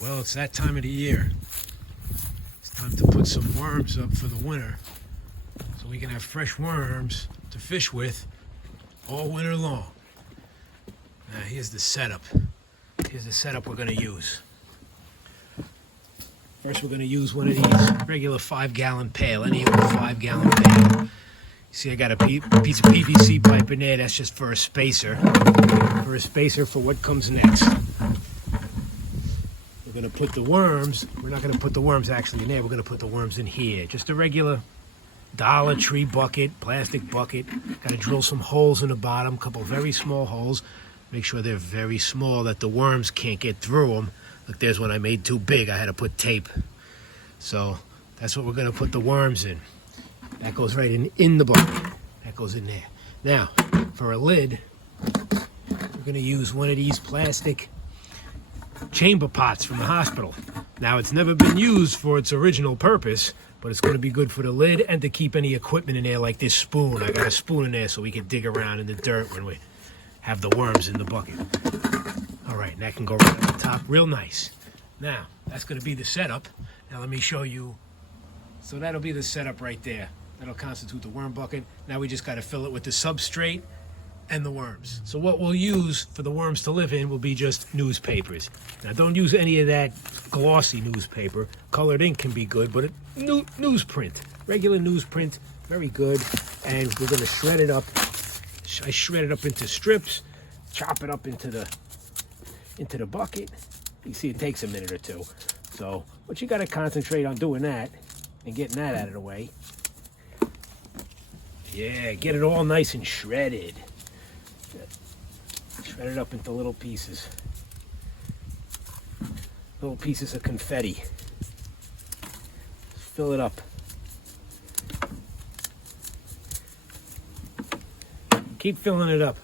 Well, it's that time of the year. It's time to put some worms up for the winter so we can have fresh worms to fish with all winter long. Now, here's the setup. Here's the setup we're going to use. First, we're going to use one of these regular 5-gallon pail, any old 5-gallon pail. You see, I got a piece of PVC pipe in there. That's just for a spacer. For what comes next. We're going to put the worms. We're not going to put the worms actually in there. We're going to put the worms in here. Just a regular Dollar Tree bucket, plastic bucket. Got to drill some holes in the bottom, a couple very small holes. Make sure they're very small that the worms can't get through them. Look, there's one I made too big. I had to put tape. So that's what we're going to put the worms in. That goes right in the bucket. That goes in there. Now, for a lid, we're going to use one of these plastic chamber pots from the hospital. Now, it's never been used for its original purpose, but it's going to be good for the lid and to keep any equipment in there like this spoon. I got a spoon in there so we can dig around in the dirt when we have the worms in the bucket. All right, and that can go right on the top real nice. Now, that's going to be the setup. Now, let me show you. So that'll be the setup right there. That'll constitute the worm bucket. Now we just got to fill it with the substrate and the worms. So what we'll use for the worms to live in will be just newspapers. Now, don't use any of that glossy newspaper. Colored ink can be good, but newsprint, regular newsprint, very good. And we're going to shred it up. I shred it up into strips, chop it up into the bucket. You see, it takes a minute or two. So, but you got to concentrate on doing that and getting that out of the way. Yeah, get it all nice and shredded. Shred it up into little pieces. Little pieces of confetti. Fill it up. Keep filling it up.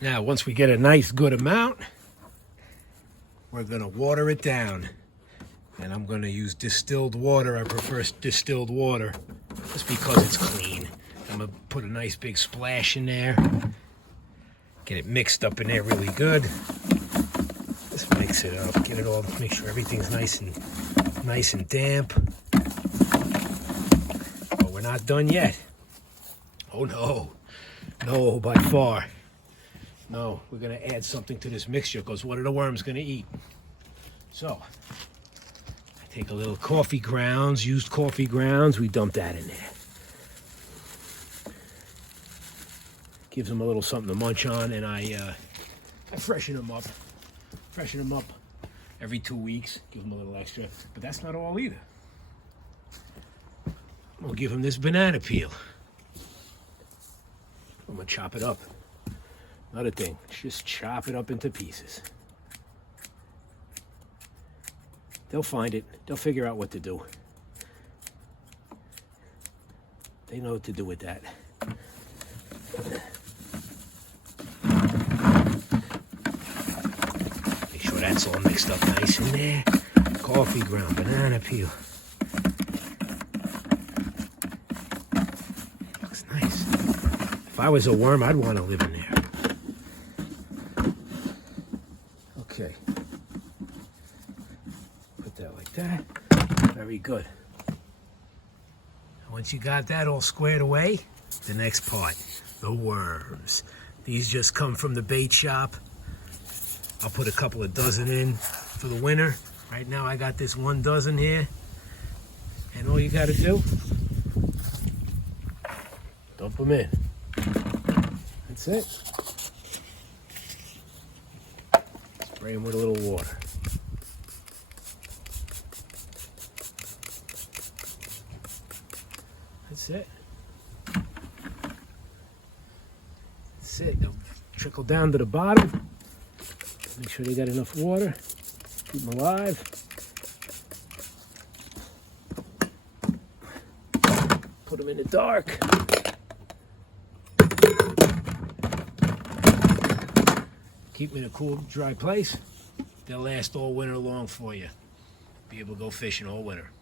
Now, once we get a nice good amount, we're going to water it down. And I'm going to use distilled water. I prefer distilled water just because it's clean. I'm going to put a nice big splash in there. Get it mixed up in there really good. Just mix it up. Get it all, make sure everything's nice and damp. But we're not done yet. Oh no. No, by far. No, we're going to add something to this mixture because what are the worms going to eat? So, I take a little coffee grounds, used coffee grounds. We dump that in there. Gives them a little something to munch on, and I freshen them up. Freshen them up every 2 weeks. Give them a little extra. But that's not all either. We'll give them this banana peel. I'm going to chop it up. Another thing, just chop it up into pieces. They'll find it. They'll figure out what to do. They know what to do with that. Make sure that's all mixed up nice in there. Coffee ground, banana peel. Looks nice. If I was a worm, I'd want to live in there. Okay. Put that like that. Very good. Once you got that all squared away, the next part, the worms. These just come from the bait shop. I'll put a couple of dozen in for the winter. Right now I got this 1 dozen here. And all you gotta do, dump them in. That's it. Spray them with a little water. That's it. That's it. They'll trickle down to the bottom. Make sure they got enough water. Keep them alive. Put them in the dark. Keep them in a cool, dry place. They'll last all winter long for you. Be able to go fishing all winter.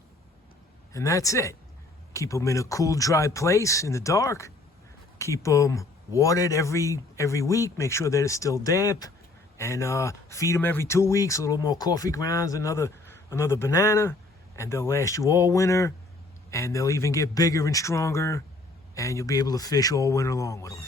And that's it. Keep them in a cool, dry place in the dark. Keep them watered every week. Make sure they're still damp. and feed them every 2 weeks, a little more coffee grounds, another banana, and they'll last you all winter, and they'll even get bigger and stronger, and you'll be able to fish all winter long with them.